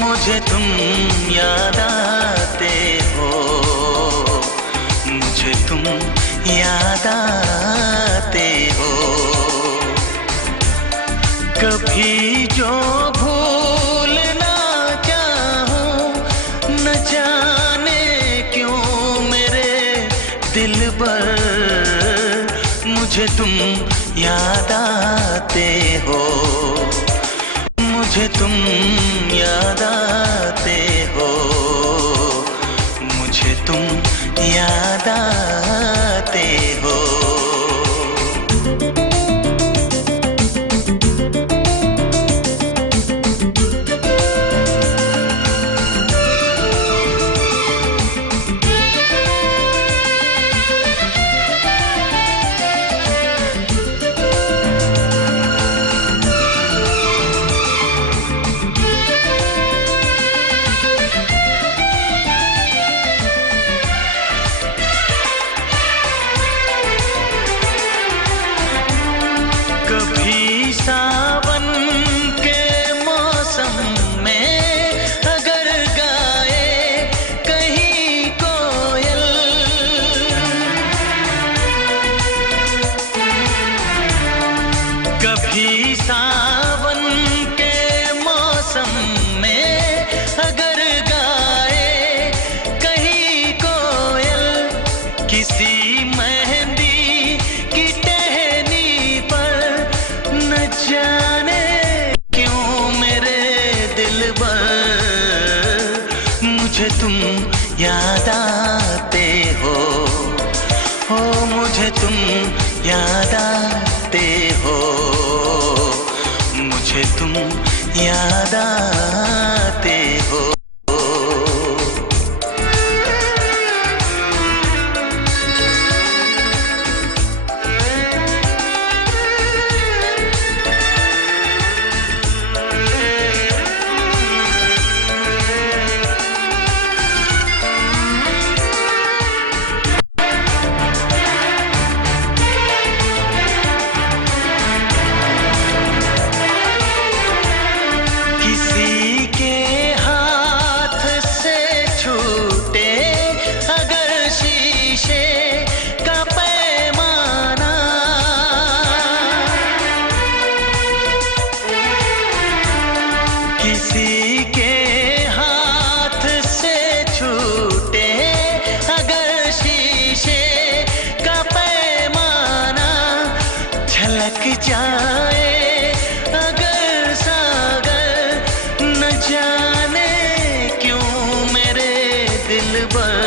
मुझे तुम याद आते हो, मुझे तुम याद आते हो। कभी जो भूल ना चाहूं, न जाने क्यों मेरे दिल पर मुझे तुम याद आते हो, मुझे तुम याद आते हो, मुझे तुम याद आते हो। कभी सावन के मौसम में अगर गाए कहीं कोयल, कभी सावन के मौसम में अगर गाए कहीं कोयल, किसी मेहंदी की टहनी पर न जाने क्यों मेरे दिल पर मुझे तुम याद आते हो, मुझे तुम याद आते हो, मुझे तुम याद आते हो। किसी के हाथ से छूटे अगर शीशे का पैमाना, किसी के हाथ से छूटे अगर शीशे का पैमाना, झलक जाए अगर सागर, न जाने क्यों मेरे दिल पर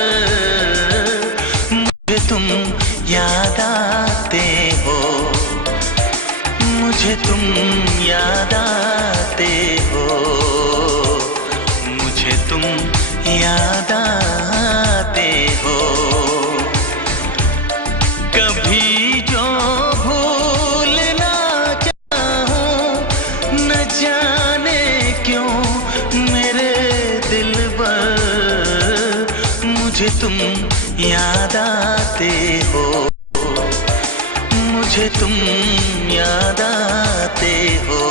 मुझे तुम याद आते हो, मुझे तुम याद आते हो, मुझे तुम याद आते हो। कभी जो भूल ना चाहूं, न जाने क्यों मेरे दिल पर मुझे तुम याद आते हो, मुझे तुम याद आते हो।